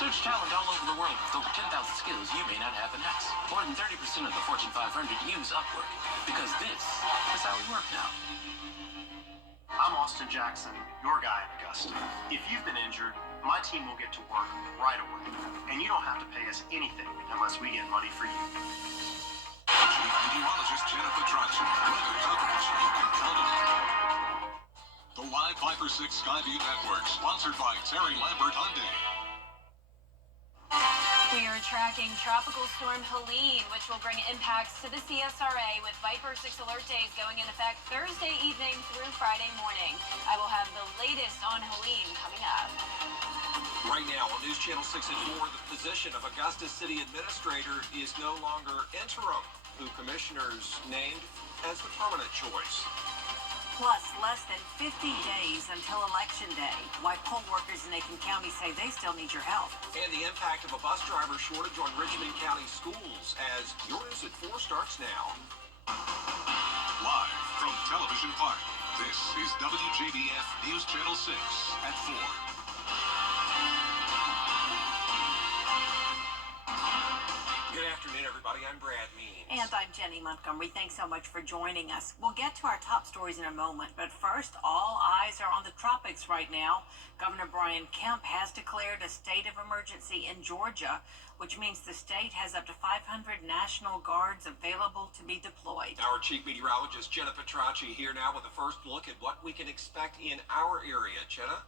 Search talent all over the world with over 10,000 skills you may not have in X. More than 30% of the Fortune 500 use Upwork, because this is how we work now. I'm Austin Jackson, your guy at Augusta. If you've been injured, my team will get to work right away. And you don't have to pay us anything unless we get money for you. Chief Meteorologist Jennifer Trotch. Weather coverage you can count on. The Live Viper 6 Skyview Network, sponsored by Terry Lambert Hyundai. We are tracking Tropical Storm Helene, which will bring impacts to the CSRA with Viper 6 alert days going in effect Thursday evening through Friday morning. I will have the latest on Helene coming up. Right now on News Channel 6 at 4, the position of Augusta City Administrator is no longer interim, who commissioners named as the permanent choice. Plus, less than 50 days until Election Day. Why poll workers in Aiken County say they still need your help. And the impact of a bus driver shortage on Richmond County schools as Your News at 4 starts now. Live from Television Park, this is WJBF News Channel 6 at 4. Good afternoon, everybody. I'm Brad Means. And I'm Jenny Montgomery. Thanks so much for joining us. We'll get to our top stories in a moment, but first, all eyes are on the tropics right now. Governor Brian Kemp has declared a state of emergency in Georgia, which means the state has up to 500 National Guards available to be deployed. Our chief meteorologist, Jennifer Trotch, here now with a first look at what we can expect in our area. Jenna?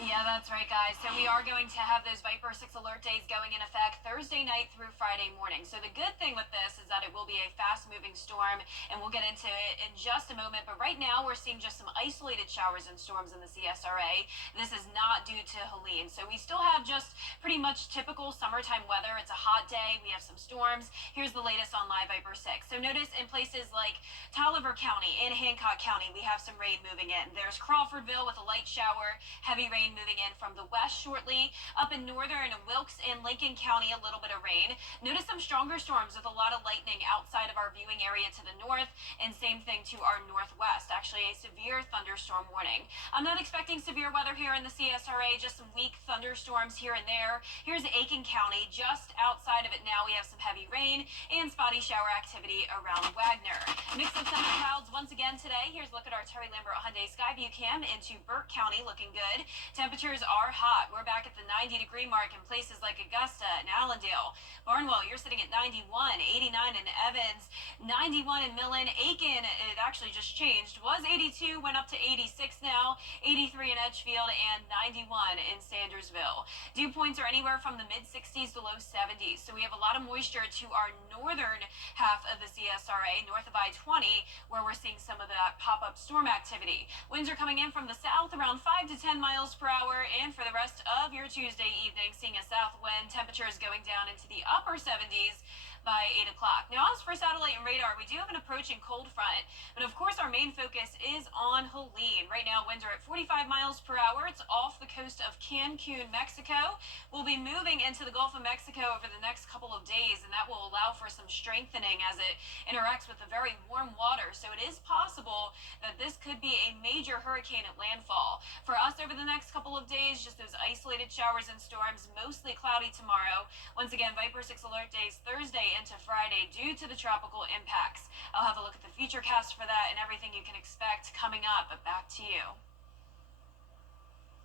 Yeah, that's right, guys. So we are going to have those Viper 6 alert days going in effect Thursday night through Friday morning. So the good thing with this is that it will be a fast-moving storm, and we'll get into it in just a moment. But right now, we're seeing just some isolated showers and storms in the CSRA. This is not due to Helene. So we still have just pretty much typical summertime weather. It's a hot day. We have some storms. Here's the latest on Live Viper 6. So notice in places like Tolliver County and Hancock County, we have some rain moving in. There's Crawfordville with a light shower, heavy rain moving in from the west shortly. Up in northern Wilkes and Lincoln County, a little bit of rain. Notice some stronger storms with a lot of lightning outside of our viewing area to the north, and same thing to our northwest. Actually, a severe thunderstorm warning. I'm not expecting severe weather here in the CSRA, just some weak thunderstorms here and there. Here's Aiken County. Just outside of it now, we have some heavy rain and spotty shower activity around Wagner. Mix of sunny clouds once again today. Here's a look at our Terry Lambert Hyundai Skyview cam into Burke County, looking good. Temperatures are hot. We're back at the 90-degree mark in places like Augusta and Allendale. Barnwell, you're sitting at 91, 89 in Evans, 91 in Millen. Aiken, it actually just changed, was 82, went up to 86 now, 83 in Edgefield, and 91 in Sandersville. Dew points are anywhere from the mid-60s to low 70s, so we have a lot of moisture to our northern half of the CSRA, north of I-20, where we're seeing some of that pop-up storm activity. Winds are coming in from the south around 5 to 10 miles per hour, and for the rest of your Tuesday evening, seeing a south wind, temperatures going down into the upper 70s by 8 o'clock. Now, as for satellite and radar, we do have an approaching cold front, but of course our main focus is on Helene. Right now, winds are at 45 miles per hour. It's off the coast of Cancun, Mexico. We'll be moving into the Gulf of Mexico over the next couple of days, and that will allow for some strengthening as it interacts with the very warm water. So it is possible that this could be a major hurricane at landfall. For us over the next couple of days, just those isolated showers and storms, mostly cloudy tomorrow. Once again, Viper 6 alert days Thursday into Friday due to the tropical impacts. I'll have a look at the futurecast for that and everything you can expect coming up. But back to you.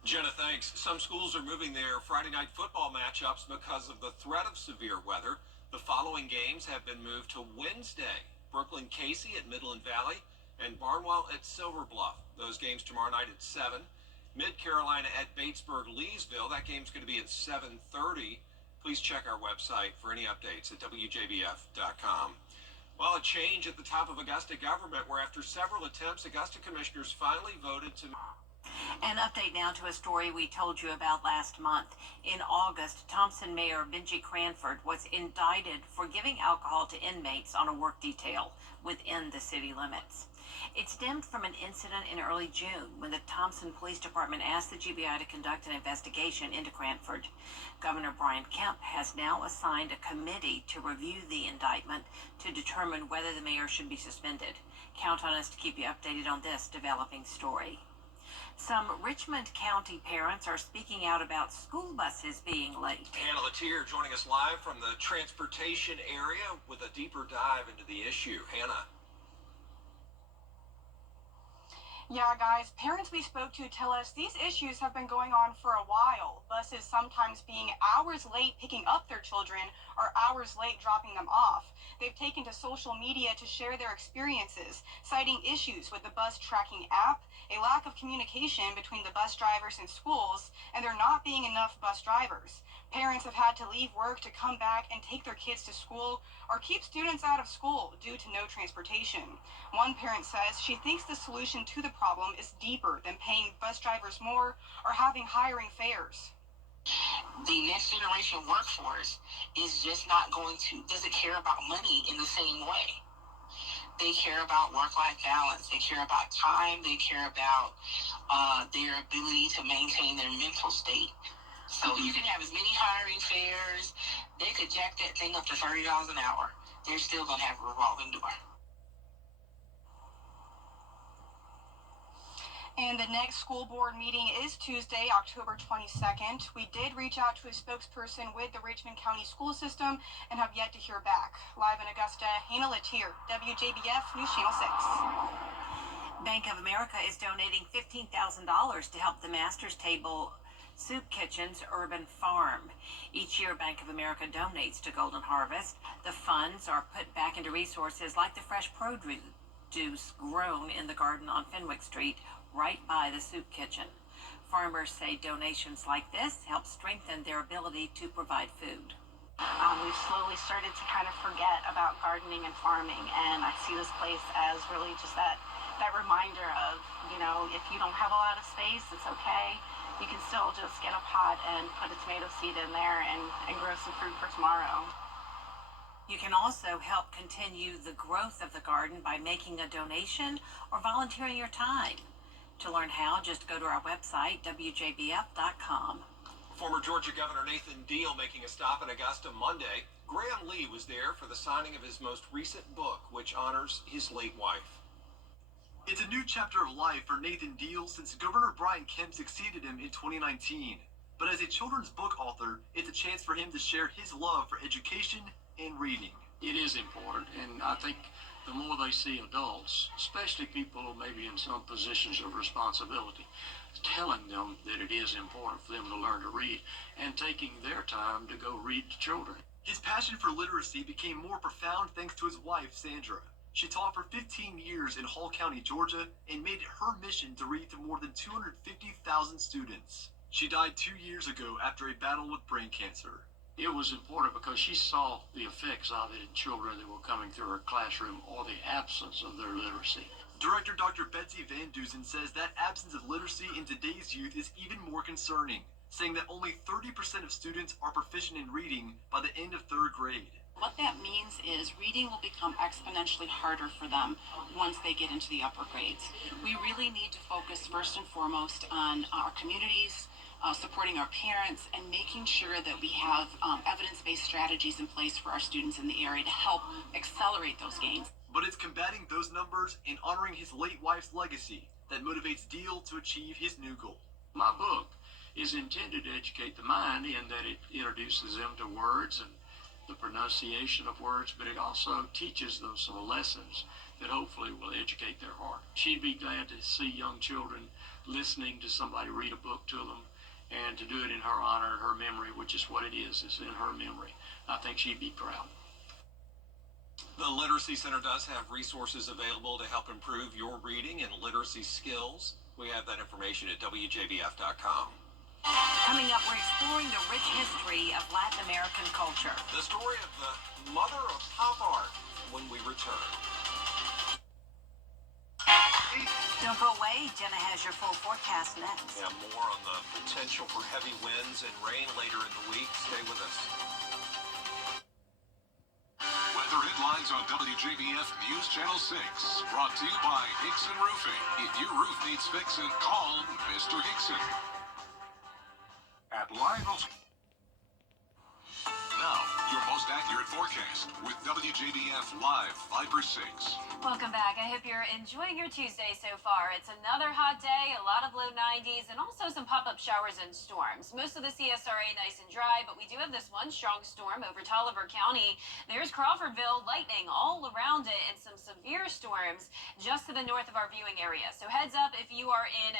Jenna, thanks. Some schools are moving their Friday night football matchups because of the threat of severe weather. The following games have been moved to Wednesday. Brooklyn Casey at Midland Valley and Barnwell at Silver Bluff. Those games tomorrow night at 7. Mid-Carolina at Batesburg-Leesville. That game's going to be at 7:30. Please check our website for any updates at WJBF.com. Well, a change at the top of Augusta government where after several attempts, Augusta commissioners finally voted to... An update now to a story we told you about last month. In August, Thompson Mayor Benji Cranford was indicted for giving alcohol to inmates on a work detail within the city limits. It stemmed from an incident in early June when the Thompson Police Department asked the GBI to conduct an investigation into Cranford. Governor Brian Kemp has now assigned a committee to review the indictment to determine whether the mayor should be suspended. Count on us to keep you updated on this developing story. Some Richmond County parents are speaking out about school buses being late. Hannah Latier joining us live from the transportation area with a deeper dive into the issue. Hannah. Yeah, guys, parents we spoke to tell us these issues have been going on for a while. Buses sometimes being hours late picking up their children or hours late dropping them off. They've taken to social media to share their experiences, citing issues with the bus tracking app, a lack of communication between the bus drivers and schools, and there not being enough bus drivers. Parents have had to leave work to come back and take their kids to school or keep students out of school due to no transportation. One parent says she thinks the solution to the problem is deeper than paying bus drivers more or having hiring fares. The next generation workforce is just not doesn't care about money in the same way. They care about work-life balance. They care about time. They care about their ability to maintain their mental state. So you can have as many hiring fares. They could jack that thing up to $30 an hour. They're still going to have a revolving door. And the next school board meeting is Tuesday, October 22nd. We did reach out to a spokesperson with the Richmond County School System and have yet to hear back. Live in Augusta, Hannah Latier, WJBF News Channel 6. Bank of America is donating $15,000 to help the Master's Table Soup Kitchen's urban farm. Each year, Bank of America donates to Golden Harvest. The funds are put back into resources like the fresh produce grown in the garden on Fenwick Street, right by the soup kitchen. Farmers say donations like this help strengthen their ability to provide food. We've slowly started to kind of forget about gardening and farming, and I see this place as really just that reminder of, if you don't have a lot of space, it's okay. You can still just get a pot and put a tomato seed in there and grow some fruit for tomorrow. You can also help continue the growth of the garden by making a donation or volunteering your time. To learn how, just go to our website, WJBF.com. Former Georgia Governor Nathan Deal making a stop in Augusta Monday. Graham Lee was there for the signing of his most recent book, which honors his late wife. It's a new chapter of life for Nathan Deal since Governor Brian Kemp succeeded him in 2019. But as a children's book author, it's a chance for him to share his love for education and reading. It is important, and I think the more they see adults, especially people who may be in some positions of responsibility, telling them that it is important for them to learn to read and taking their time to go read to children. His passion for literacy became more profound thanks to his wife, Sandra. She taught for 15 years in Hall County, Georgia, and made it her mission to read to more than 250,000 students. She died 2 years ago after a battle with brain cancer. It was important because she saw the effects of it in children that were coming through her classroom or the absence of their literacy. Director Dr. Betsy Van Dusen says that absence of literacy in today's youth is even more concerning, saying that only 30% of students are proficient in reading by the end of 3rd grade. What that means is reading will become exponentially harder for them once they get into the upper grades. We really need to focus first and foremost on our communities, supporting our parents, and making sure that we have evidence-based strategies in place for our students in the area to help accelerate those gains. But it's combating those numbers and honoring his late wife's legacy that motivates Deal to achieve his new goal. My book is intended to educate the mind in that it introduces them to words and the pronunciation of words, but it also teaches them some lessons that hopefully will educate their heart. She'd be glad to see young children listening to somebody read a book to them, and to do it in her honor and her memory, which is what it is in her memory. I think she'd be proud. The Literacy Center does have resources available to help improve your reading and literacy skills. We have that information at WJBF.com. Coming up, we're exploring the rich history of Latin American culture. The story of the mother of pop art when we return. Don't go away. Jenna has your full forecast next. Yeah, more on the potential for heavy winds and rain later in the week. Stay with us. Weather headlines on WJBF News Channel 6. Brought to you by Hickson Roofing. If your roof needs fixing, call Mr. Hickson. At Lionel's. Now, your most accurate forecast. forecast with WJBF Live Viper 6. Welcome back. I hope you're enjoying your Tuesday so far. It's another hot day, a lot of low 90s, and also some pop-up showers and storms. Most of the CSRA nice and dry, but we do have this one strong storm over Tolliver County. There's Crawfordville, lightning all around it, and some severe storms just to the north of our viewing area. So heads up if you are in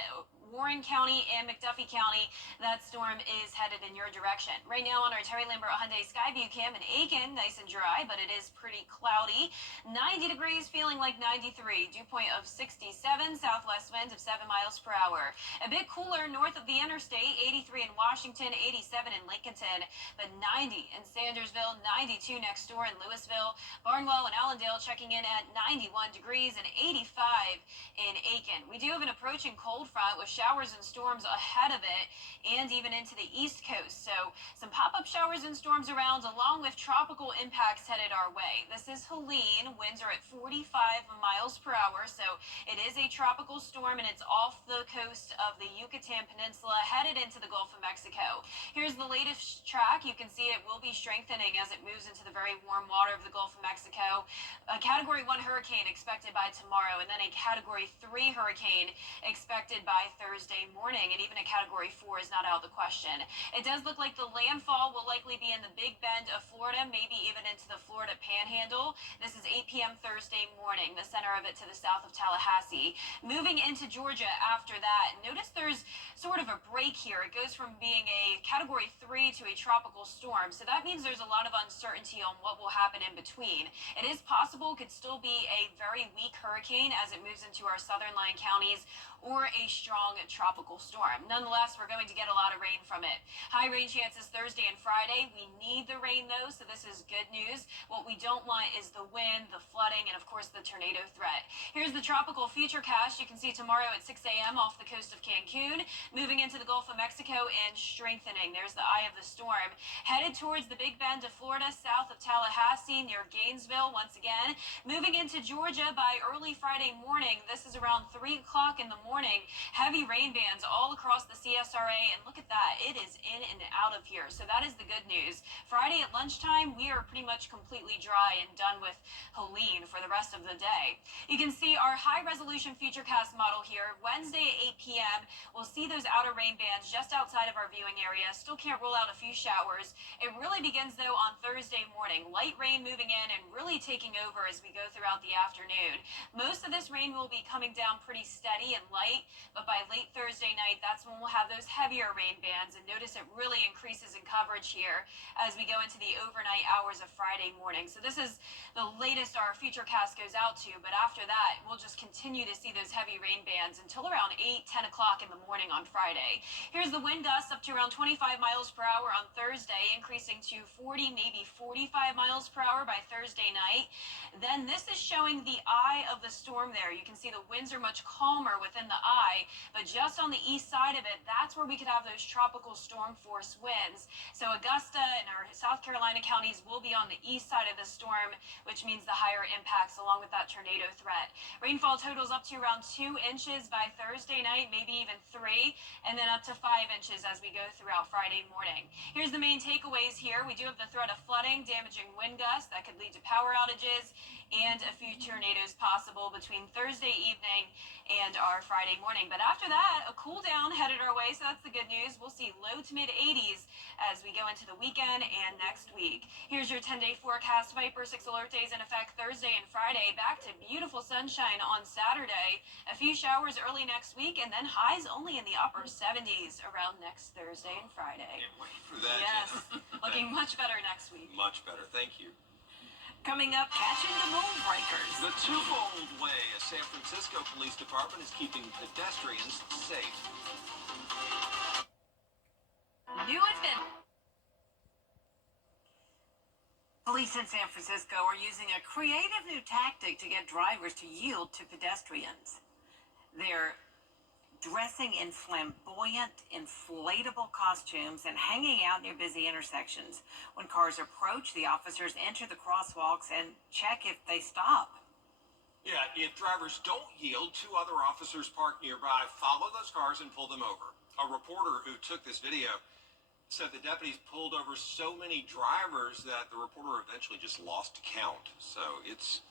Warren County and McDuffie County, that storm is headed in your direction. Right now on our Terry Lambert Hyundai Skyview cam in Aiken, nice and dry, but it is pretty cloudy. 90 degrees, feeling like 93. Dew point of 67, southwest wind of 7 miles per hour. A bit cooler north of the interstate, 83 in Washington, 87 in Lincolnton, but 90 in Sandersville, 92 next door in Louisville. Barnwell and Allendale checking in at 91 degrees and 85 in Aiken. We do have an approaching cold front with showers and storms ahead of it and even into the East Coast. So some pop-up showers and storms around along with tropical impacts headed our way. This is Helene. Winds are at 45 miles per hour. So it is a tropical storm and it's off the coast of the Yucatan Peninsula headed into the Gulf of Mexico. Here's the latest track. You can see it will be strengthening as it moves into the very warm water of the Gulf of Mexico. A Category 1 hurricane expected by tomorrow and then a Category 3 hurricane expected by Thursday morning, and even a Category 4 is not out of the question. It does look like the landfall will likely be in the Big Bend of Florida, maybe even into the Florida Panhandle. This is 8 p.m. Thursday morning, the center of it to the south of Tallahassee. Moving into Georgia after that, notice there's sort of a break here. It goes from being a Category 3 to a tropical storm, so that means there's a lot of uncertainty on what will happen in between. It is possible, could still be a very weak hurricane as it moves into our southern line counties, or a strong tropical storm. Nonetheless, we're going to get a lot of rain from it. High rain chances Thursday and Friday. We need the rain though, so this is good news. What we don't want is the wind, the flooding, and of course the tornado threat. Here's the tropical futurecast. You can see tomorrow at 6 a.m. off the coast of Cancun, moving into the Gulf of Mexico and strengthening. There's the eye of the storm. Headed towards the Big Bend of Florida, south of Tallahassee, near Gainesville once again. Moving into Georgia by early Friday morning. This is around 3 o'clock in the morning. Heavy rain bands all across the CSRA, and look at that, it is in and out of here. So that is the good news. Friday at lunchtime, we are pretty much completely dry and done with Helene for the rest of the day. You can see our high resolution futurecast model here. Wednesday at 8 p.m., we'll see those outer rain bands just outside of our viewing area. Still can't rule out a few showers. It really begins though on Thursday morning. Light rain moving in and really taking over as we go throughout the afternoon. Most of this rain will be coming down pretty steady and light, but by late Thursday night, that's when we'll have those heavier rain bands, and notice it really increases in coverage here as we go into the overnight hours of Friday morning. So this is the latest our futurecast goes out to, but after that, we'll just continue to see those heavy rain bands until around 8-10 o'clock in the morning on Friday. Here's the wind gusts up to around 25 miles per hour on Thursday, increasing to 40, maybe 45 miles per hour by Thursday night. Then this is showing the eye of the storm there. You can see the winds are much calmer within the eye, but just on the east side of it, that's where we could have those tropical storm force winds. So Augusta and our South Carolina counties will be on the east side of the storm, which means the higher impacts along with that tornado threat. Rainfall totals up to around 2 inches by Thursday night, maybe even 3, and then up to 5 inches as we go throughout Friday morning. Here's the main takeaways here. We do have the threat of flooding, damaging wind gusts that could lead to power outages, and a few tornadoes possible between Thursday evening and our Friday morning. But after that, a cool down headed our way, so that's the good news. We'll see low to mid 80s as we go into the weekend and next week. Here's your 10-day forecast. Viper 6 alert days in effect Thursday and Friday. Back to beautiful sunshine on Saturday. A few showers early next week, and then highs only in the upper 70s around next Thursday and Friday. Can't wait for that. Yes, looking much better next week. Much better. Thank you. Coming up, catching the moonbreakers. The twofold way a San Francisco police department is keeping pedestrians safe. New event. Police in San Francisco are using a creative new tactic to get drivers to yield to pedestrians. They're dressing in flamboyant, inflatable costumes and hanging out near busy intersections. When cars approach, the officers enter the crosswalks and check if they stop. Yeah, if drivers don't yield, 2 other officers parked nearby follow those cars and pull them over. A reporter who took this video said the deputies pulled over so many drivers that the reporter eventually just lost count. So it's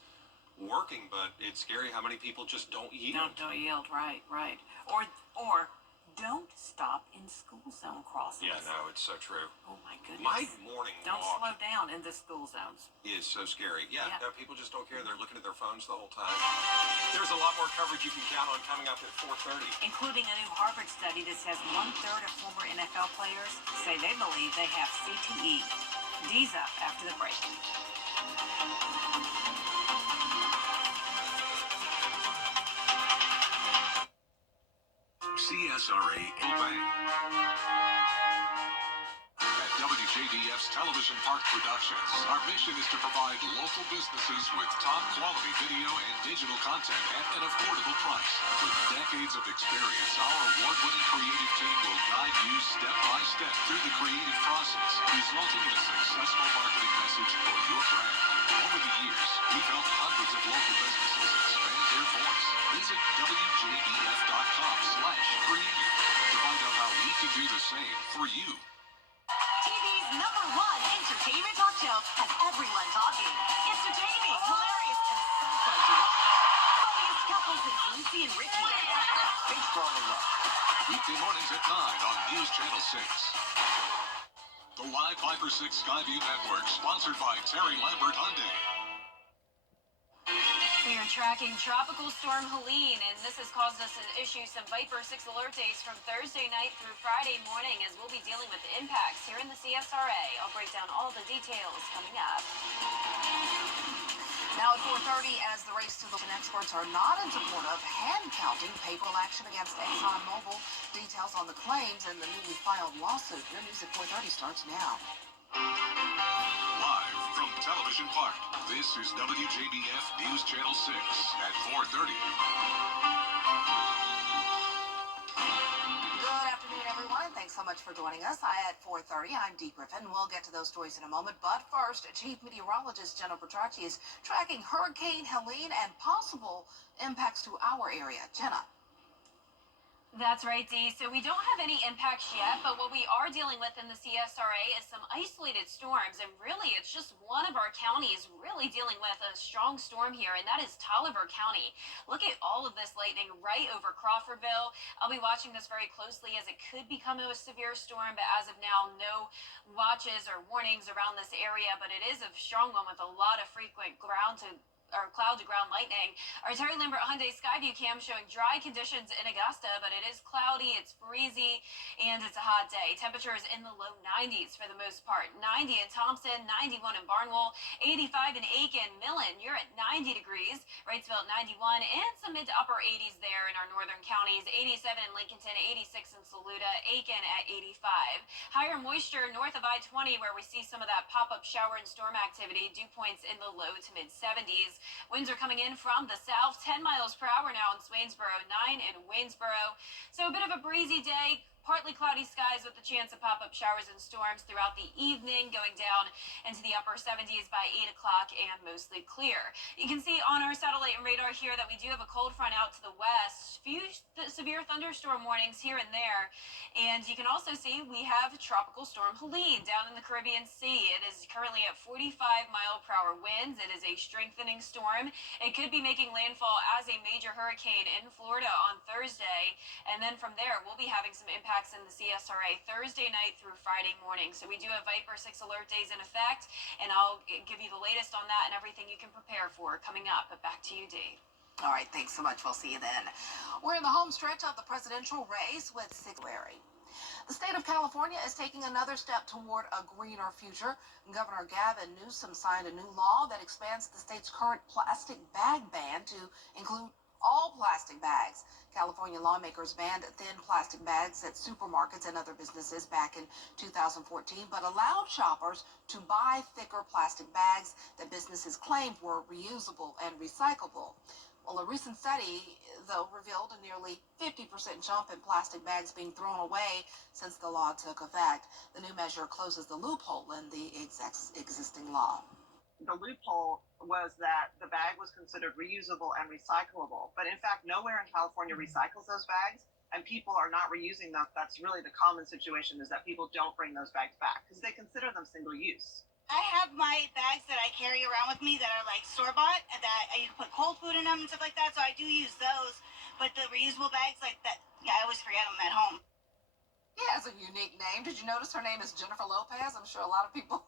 working, but it's scary how many people just don't yield. Don't yield, right. Or don't stop in school zone crossings. Yeah, no, it's so true. Oh my goodness. My morning Don't walk slow down in the school zones. is so scary. Yeah, Yeah. no, people just don't care. They're looking at their phones the whole time. There's a lot more coverage you can count on coming up at 4:30. Including a new Harvard study that says 1/3 of former NFL players say they believe they have CTE. D's up after the break. CSRA Obey. At WJBF's Television Park Productions, our mission is to provide local businesses with top quality video and digital content at an affordable price. With decades of experience, our award-winning creative team will guide you step by step through the creative process, resulting in a successful marketing message for your brand. Over the years, we've helped hundreds of local businesses expand their voice. Visit WJBF.com/creative to find out how we can do the same for you. TV's #1 entertainment talk show has everyone talking. Entertaining, hilarious, and so fun to watch. Funniest couples is Lucy and Ricky. Thanks for all the love. Weekday mornings at 9 on News Channel 6. The Live 5/6 Skyview Network, sponsored by Terry Lambert Hyundai. We are tracking Tropical Storm Helene, and this has caused us to issue some Viper 6 alert days from Thursday night through Friday morning as we'll be dealing with the impacts here in the CSRA. I'll break down all the details coming up. Now at 4:30, as the race to the experts are not in support of hand counting paper action against ExxonMobil. Details on the claims and the newly filed lawsuit. Your news at 4:30 starts now. Live from Television Park, this is WJBF News Channel 6 at 4:30. Good afternoon, everyone. Thanks so much for joining us. At 4:30, I'm Dee Griffin. We'll get to those stories in a moment. But first, Chief Meteorologist Jenna Petracci is tracking Hurricane Helene and possible impacts to our area. Jenna. That's right, Dee. So we don't have any impacts yet, but what we are dealing with in the CSRA is some isolated storms. And really, it's just one of our counties really dealing with a strong storm here, and that is Tolliver County. Look at all of this lightning right over Crawfordville. I'll be watching this very closely as it could become a severe storm, but as of now, no watches or warnings around this area. But it is a strong one with a lot of frequent cloud to ground lightning. Our Terry Lambert Hyundai Skyview cam showing dry conditions in Augusta, but it is cloudy, it's breezy, and it's a hot day. Temperatures in the low 90s for the most part. 90 in Thompson, 91 in Barnwell, 85 in Aiken. Millen, you're at 90 degrees. Wrightsville at 91, and some mid to upper 80s there in our northern counties. 87 in Lincolnton, 86 in Saluda, Aiken at 85. Higher moisture north of I-20 where we see some of that pop-up shower and storm activity. Dew points in the low to mid 70s. Winds are coming in from the south, 10 miles per hour now in Swainsboro, 9 in Waynesboro. So a bit of a breezy day. Partly cloudy skies with the chance of pop-up showers and storms throughout the evening, going down into the upper 70s by 8 o'clock and mostly clear. You can see on our satellite and radar here that we do have a cold front out to the west. Few severe thunderstorm warnings here and there. And you can also see we have Tropical Storm Helene down in the Caribbean Sea. It is currently at 45-mile-per-hour winds. It is a strengthening storm. It could be making landfall as a major hurricane in Florida on Thursday. And then from there, we'll be having some impacts in the CSRA Thursday night through Friday morning. So we do have Viper 6 alert days in effect, and I'll give you the latest on that and everything you can prepare for coming up. But back to you, Dee. All right, thanks so much. We'll see you then. We're in the home stretch of the presidential race with February. The state of California is taking another step toward a greener future. Governor Gavin Newsom signed a new law that expands the state's current plastic bag ban to include all plastic bags. California lawmakers banned thin plastic bags at supermarkets and other businesses back in 2014, but allowed shoppers to buy thicker plastic bags that businesses claimed were reusable and recyclable. Well, a recent study, though, revealed a nearly 50% jump in plastic bags being thrown away since the law took effect. The new measure closes the loophole in the existing law. The loophole was that the bag was considered reusable and recyclable, but in fact, nowhere in California recycles those bags. and people are not reusing them, that's really the common situation, is that people don't bring those bags back because they consider them single use. I have my bags that I carry around with me that are like store-bought, and that you can put cold food in them and stuff like that, so I do use those. But the reusable bags like that, yeah, I always forget them at home. He has a unique name. Did you notice her name is Jennifer Lopez? I'm sure a lot of people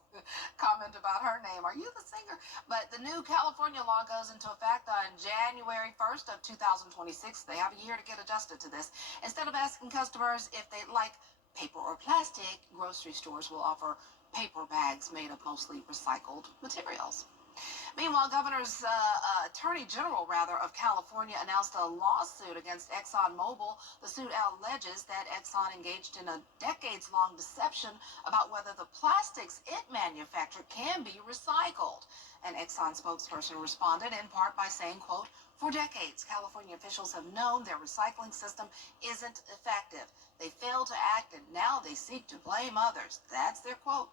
comment about her name. Are you the singer? But the new California law goes into effect on January 1st of 2026. They have a year to get adjusted to this. Instead of asking customers if they like paper or plastic, grocery stores will offer paper bags made of mostly recycled materials. Meanwhile, Attorney General of California announced a lawsuit against ExxonMobil. The suit alleges that Exxon engaged in a decades-long deception about whether the plastics it manufactured can be recycled. An Exxon spokesperson responded in part by saying, quote, "For decades, California officials have known their recycling system isn't effective. They fail to act, and now they seek to blame others." That's their quote.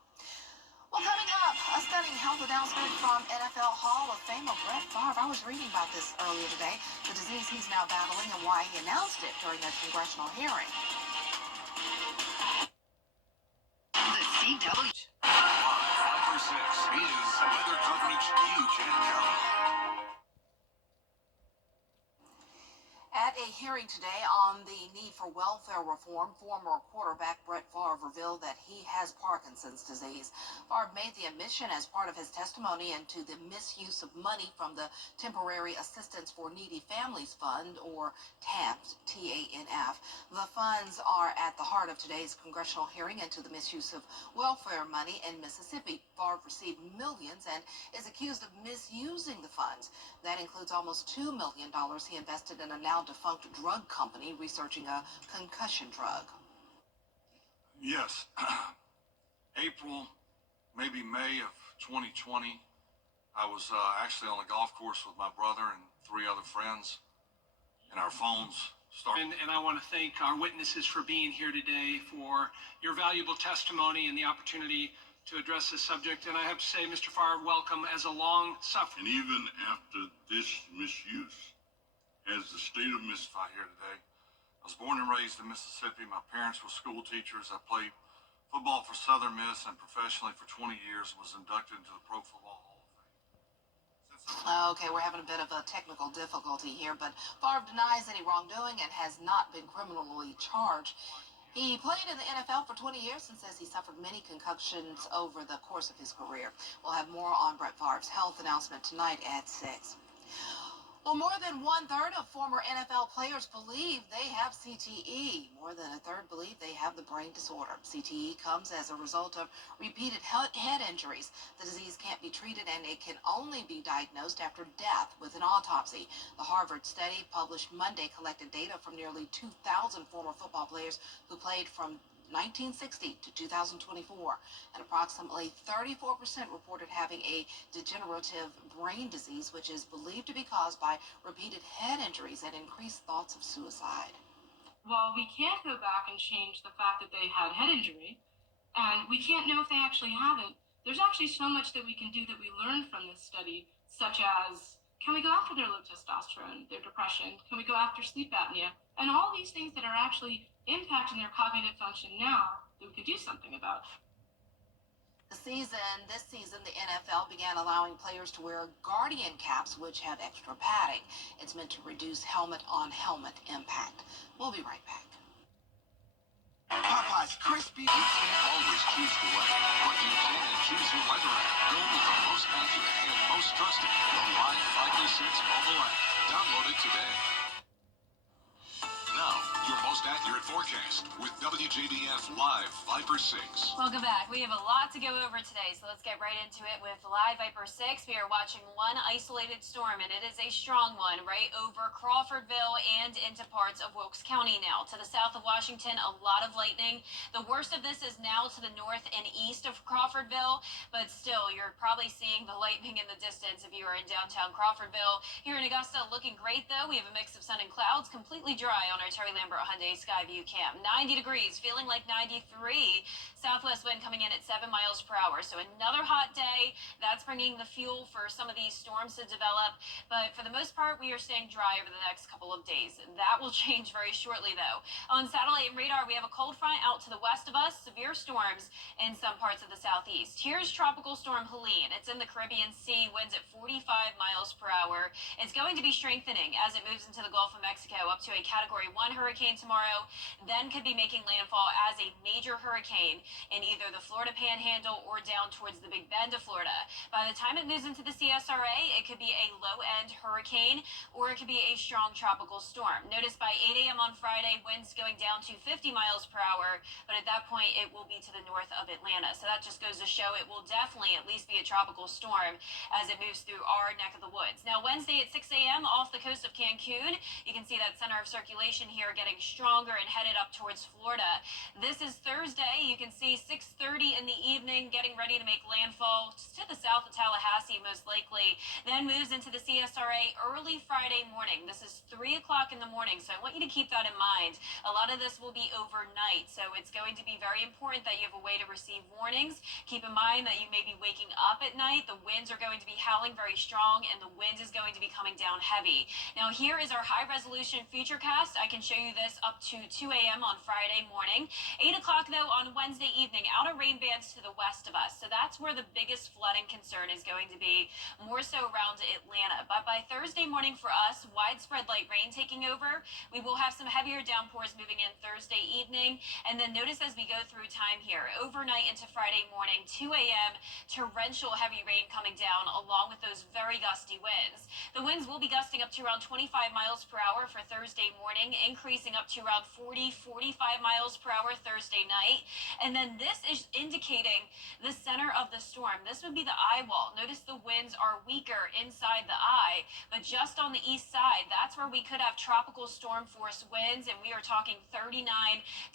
Well, coming up, a stunning health announcement from NFL Hall of Famer Brett Favre. I was reading about this earlier today, the disease he's now battling and why he announced it during a congressional hearing. The CW. 5 for 6 is weather coverage you can count on. At a hearing today on the need for welfare reform, former quarterback Brett Favre revealed that he has Parkinson's disease. Favre made the admission as part of his testimony into the misuse of money from the Temporary Assistance for Needy Families Fund, or TANF, T-A-N-F. The funds are at the heart of today's congressional hearing into the misuse of welfare money in Mississippi. Favre received millions and is accused of misusing the funds. That includes almost $2 million he invested in a now-defunct drug company researching a concussion drug. Yes. April, maybe May of 2020, I was actually on a golf course with my brother and 3 other friends, and our phones started. And I want to thank our witnesses for being here today, for your valuable testimony and the opportunity to address this subject. And I have to say, Mr. Favre, welcome as a long-suffering. And even after this misuse, as the state of Mississippi here today, I was born and raised in Mississippi. My parents were school teachers. I played football for Southern Miss and professionally for 20 years and was inducted into the Pro Football Hall of Fame. Okay, we're having a bit of a technical difficulty here, but Favre denies any wrongdoing and has not been criminally charged. He played in the NFL for 20 years and says he suffered many concussions over the course of his career. We'll have more on Brett Favre's health announcement tonight at 6. Well, more than 1/3 of former NFL players believe they have CTE. More than 1/3 believe they have the brain disorder. CTE comes as a result of repeated head injuries. The disease can't be treated, and it can only be diagnosed after death with an autopsy. The Harvard study published Monday collected data from nearly 2,000 former football players who played from 1960 to 2024, and approximately 34% reported having a degenerative brain disease, which is believed to be caused by repeated head injuries and increased thoughts of suicide. While we can't go back and change the fact that they had head injury, and we can't know if they actually have it, there's actually so much that we can do that we learned from this study, such as, can we go after their low testosterone, their depression? Can we go after sleep apnea? And all these things that are actually impacting their cognitive function now that we could do something about. This season, the NFL began allowing players to wear Guardian caps, which have extra padding. It's meant to reduce helmet-on-helmet impact. We'll be right back. Popeye's crispy. You can't always choose the weather, but you can choose your weather app. Go with the most accurate and most trusted, the Live 536 mobile app. Download it today. Now, your most accurate forecast with WJBF Live Viper 6. Welcome back. We have a lot to go over today, so let's get right into it with Live Viper 6. We are watching one isolated storm, and it is a strong one right over Crawfordville and into parts of Wilkes County now. To the south of Washington, a lot of lightning. The worst of this is now to the north and east of Crawfordville, but still, you're probably seeing the lightning in the distance if you are in downtown Crawfordville. Here in Augusta, looking great, though. We have a mix of sun and clouds, completely dry on our Terry Lambert Hyundai Skyview Cam. 90 degrees, feeling like 93. Southwest wind coming in at 7 miles per hour. So another hot day. That's bringing the fuel for some of these storms to develop. But for the most part, we are staying dry over the next couple of days. That will change very shortly, though. On satellite and radar, we have a cold front out to the west of us. Severe storms in some parts of the southeast. Here's Tropical Storm Helene. It's in the Caribbean Sea. Winds at 45 miles per hour. It's going to be strengthening as it moves into the Gulf of Mexico up to a Category 1 hurricane tomorrow. Then could be making landfall as a major hurricane in either the Florida Panhandle or down towards the Big Bend of Florida. By the time it moves into the CSRA, it could be a low-end hurricane or it could be a strong tropical storm. Notice by 8 a.m. on Friday, winds going down to 50 miles per hour, but at that point, it will be to the north of Atlanta. So that just goes to show it will definitely at least be a tropical storm as it moves through our neck of the woods. Now, Wednesday at 6 a.m. off the coast of Cancun, you can see that center of circulation here getting stronger and headed up towards Florida. This is Thursday. You can see 6:30 in the evening, getting ready to make landfall to the south of Tallahassee, most likely. Then moves into the CSRA early Friday morning. This is 3 o'clock in the morning, so I want you to keep that in mind. A lot of this will be overnight, so it's going to be very important that you have a way to receive warnings. Keep in mind that you may be waking up at night. The winds are going to be howling very strong, and the wind is going to be coming down heavy. Now, here is our high-resolution futurecast. I can show you this up to 2 a.m. on Friday morning. 8 o'clock, though, on Wednesday evening, outer rain bands to the west of us. So that's where the biggest flooding concern is going to be, more so around Atlanta. But by Thursday morning for us, widespread light rain taking over. We will have some heavier downpours moving in Thursday evening. And then notice as we go through time here, overnight into Friday morning, 2 a.m., torrential heavy rain coming down along with those very gusty winds. The winds will be gusting up to around 25 miles per hour for Thursday morning, increasing up to around 45 miles per hour Thursday night. And then this is indicating the center of the storm. This would be the eye wall. Notice the winds are weaker inside the eye, but just on the east side, that's where we could have tropical storm force winds, and we are talking 39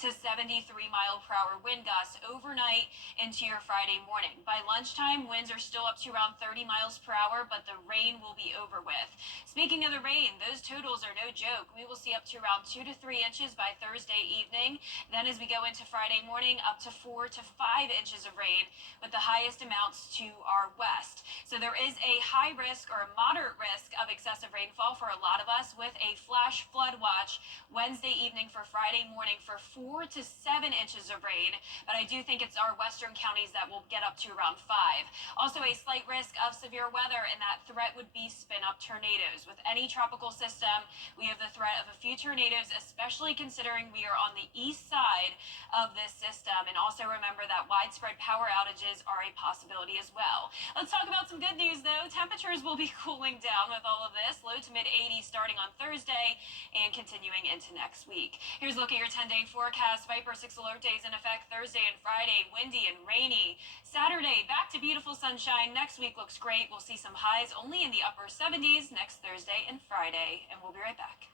to 73 mile per hour wind gusts overnight into your Friday morning. By lunchtime, winds are still up to around 30 miles per hour, but the rain will be over with. Speaking of the rain, those totals are no joke. We will see up to around 2 to 3 inches by Thursday evening. Then as we go into Friday morning, up to 4 to 5 inches of rain, with the highest amounts to our west. So there is a high risk or a moderate risk of excessive rainfall for a lot of us, with a flash flood watch Wednesday evening for Friday morning for 4 to 7 inches of rain. But I do think it's our western counties that will get up to around 5. Also a slight risk of severe weather, and that threat would be spin-up tornadoes. With any tropical system, we have the threat of a few tornadoes, especially considering we are on the east side of this system. And also remember that widespread power outages are a possibility as well. Let's talk about some good news, though. Temperatures will be cooling down with all of this. Low to mid 80s starting on Thursday and continuing into next week. Here's a look at your 10-day forecast. Viper 6 alert days in effect Thursday and Friday. Windy and rainy. Saturday, back to beautiful sunshine. Next week looks great. We'll see some highs only in the upper 70s next Thursday and Friday. And we'll be right back.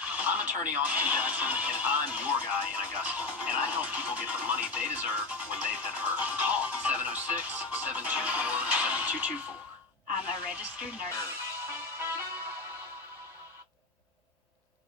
I'm attorney Austin Jackson, and I'm your guy in Augusta. And I help people get the money they deserve when they've been hurt. Call 706-724-7224. I'm a registered nurse.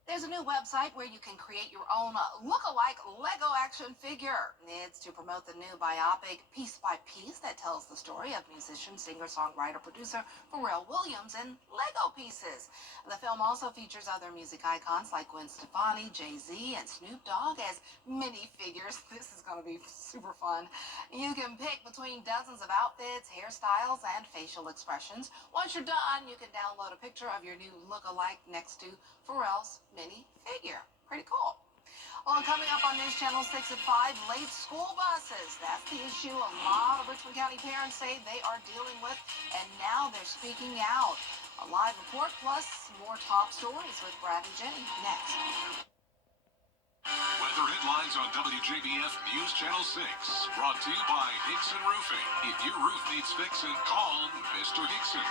There's a new website where you can create your own look-alike Lego action figure. It's to promote the new biopic Piece by Piece that tells the story of musician, singer, songwriter, producer Pharrell Williams in Lego pieces. The film also features other music icons like Gwen Stefani, Jay-Z, and Snoop Dogg as minifigures. This is going to be super fun. You can pick between dozens of outfits, hairstyles, and facial expressions. Once you're done, you can download a picture of your new look-alike next to Pharrell's mini figure. Pretty cool. Well, coming up on News Channel 6 at 5, late school buses. That's the issue a lot of Richmond County parents say they are dealing with, and now they're speaking out. A live report plus more top stories with Brad and Jenny next. Weather headlines on WJBF News Channel 6. Brought to you by Hickson Roofing. If your roof needs fixing, call Mr. Hickson.